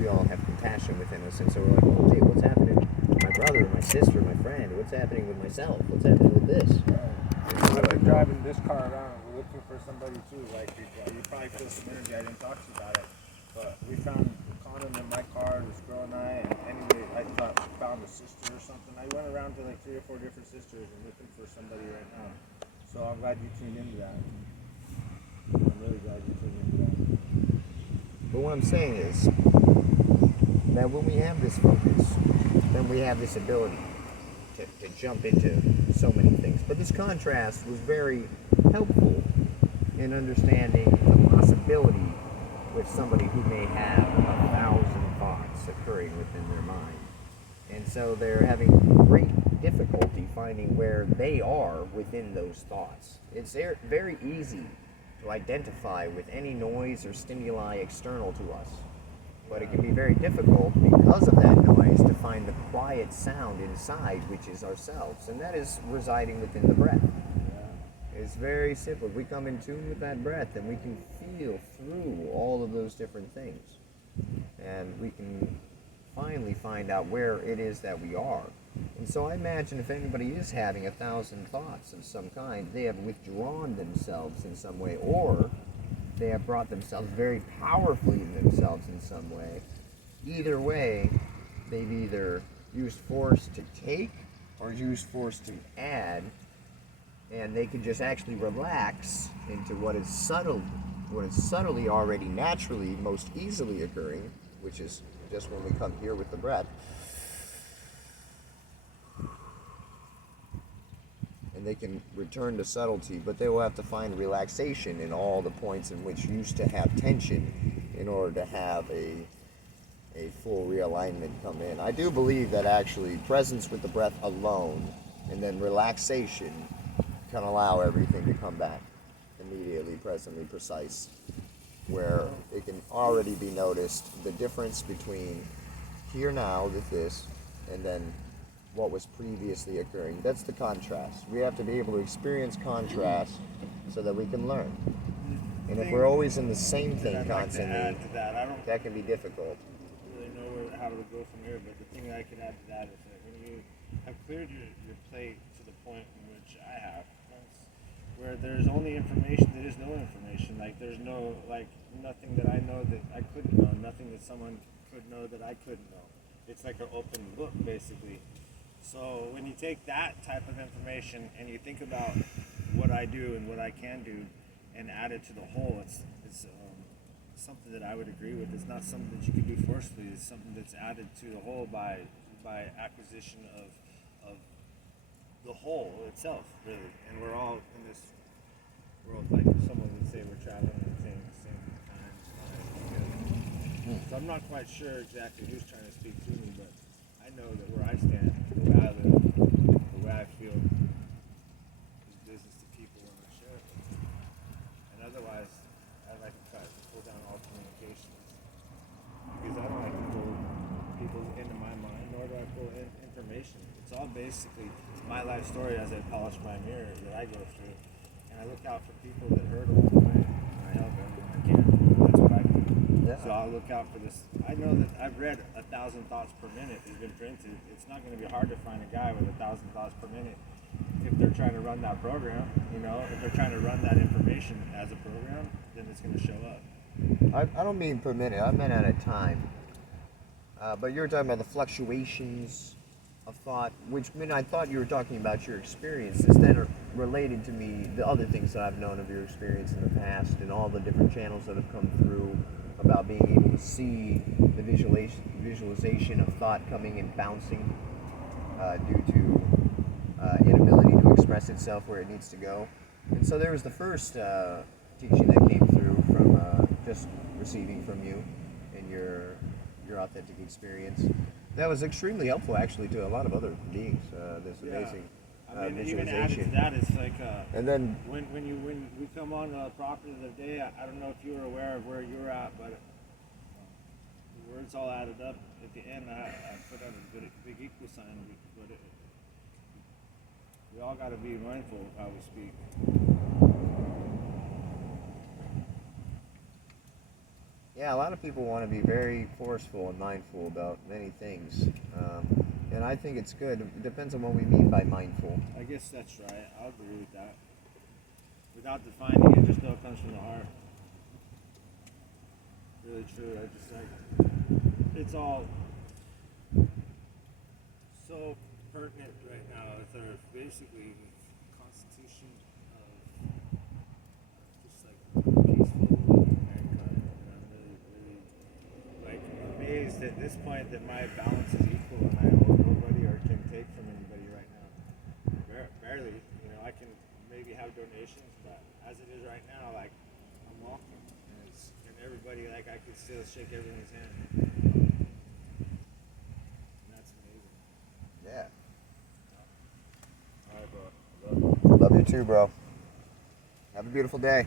we all have compassion within us, and so we're like, oh, wait, what's happening? My brother, my sister, my friend. What's happening with myself? What's happening with this? And so I've been like, driving this car around and we're looking for somebody too. Like you probably feel some energy. I didn't talk to you about it, but we found Conan in my car, this girl and I. And anyway, I thought we found a sister or something. I went around to like 3 or 4 different sisters and looking for somebody right now. So I'm glad you tuned into that. I'm really glad you tuned into that. but what I'm saying is that when we have this focus, then we have this ability to jump into so many things. But this contrast was very helpful in understanding the possibility with somebody who may have 1,000 thoughts occurring within their mind. And so they're having great difficulty finding where they are within those thoughts. It's very easy to identify with any noise or stimuli external to us. But it can be very difficult because of that noise to find the quiet sound inside, which is ourselves, and that is residing within the breath. It's very simple. If we come in tune with that breath, then we can feel through all of those different things. And we can finally find out where it is that we are. And so I imagine if anybody is having 1,000 thoughts of some kind, they have withdrawn themselves in some way, or they have brought themselves very powerfully in themselves in some way. Either way, they've either used force to take or used force to add, and they can just actually relax into what is subtly already naturally most easily occurring, which is just when we come here with the breath. And they can return to subtlety, but they will have to find relaxation in all the points in which used to have tension in order to have a full realignment come in. I do believe that actually presence with the breath alone and then relaxation can allow everything to come back immediately, presently, precise, where it can already be noticed the difference between here now with this and then what was previously occurring. That's the contrast. We have to be able to experience contrast so that we can learn. And if we're always in the same thing constantly, that can be difficult. I don't really know how to go from here, but the thing I can add to that is that when you have cleared your plate to the point in which I have, where there's only information, there is no information. Like there's no, like nothing that I know that I couldn't know, nothing that someone could know that I couldn't know. It's like an open book, basically. So when you take that type of information and you think about what I do and what I can do and add it to the whole, it's something that I would agree with. It's not something that you can do forcefully. It's something that's added to the whole by acquisition of the whole itself, really. And we're all in this world, like someone would say, we're traveling at the same time. So I'm not quite sure exactly who's trying to speak to me, but I know that where I stand, the way I live, the way I feel, is business to people and I share it with them. And otherwise, I like to try to pull down all communications because I don't like to pull people into my mind, nor do I pull in information. It's all basically my life story as I polish my mirror that I go through, and I look out for people that hurt along the way, and I help everyone I can. That's what I do. Yeah. So I'll look out for this. I know that I've read 1,000 thoughts per minute has been printed. It's not going to be hard to find a guy with 1,000 thoughts per minute if they're trying to run that program. You know, if they're trying to run that information as a program, then it's going to show up. I don't mean per minute. I meant at a time. But you're talking about the fluctuations of thought, which I mean, I thought you were talking about your experiences that are related to me, the other things that I've known of your experience in the past and all the different channels that have come through about being able to see the visualization of thought coming and bouncing due to inability to express itself where it needs to go. And so there was the first teaching that came through from just receiving from you and your authentic experience. That was extremely helpful, actually, to a lot of other beings. This amazing I mean, visualization. even added to that, it's like and then when we come on the property the other day, I don't know if you were aware of where you were at, but where it's all added up at the end, I put out a big equal sign, but we all got to be mindful of how we speak. Yeah, a lot of people want to be very forceful and mindful about many things. And I think it's good. It depends on what we mean by mindful. I guess that's right. I'll agree with that. Without defining it, just know it comes from the heart. Really true. I just like it's all so pertinent right now with our basically constitution of just like peaceful mankind. And I'm really like amazed at this point that my balance is equal and I owe nobody or can take from anybody right now. Barely, you know, I can maybe have donations, but as it is right now, like I'm welcome, and everybody, like I could still shake everyone's hand, and that's amazing. Yeah. All right, bro. Love you. Love you too, bro. Have a beautiful day.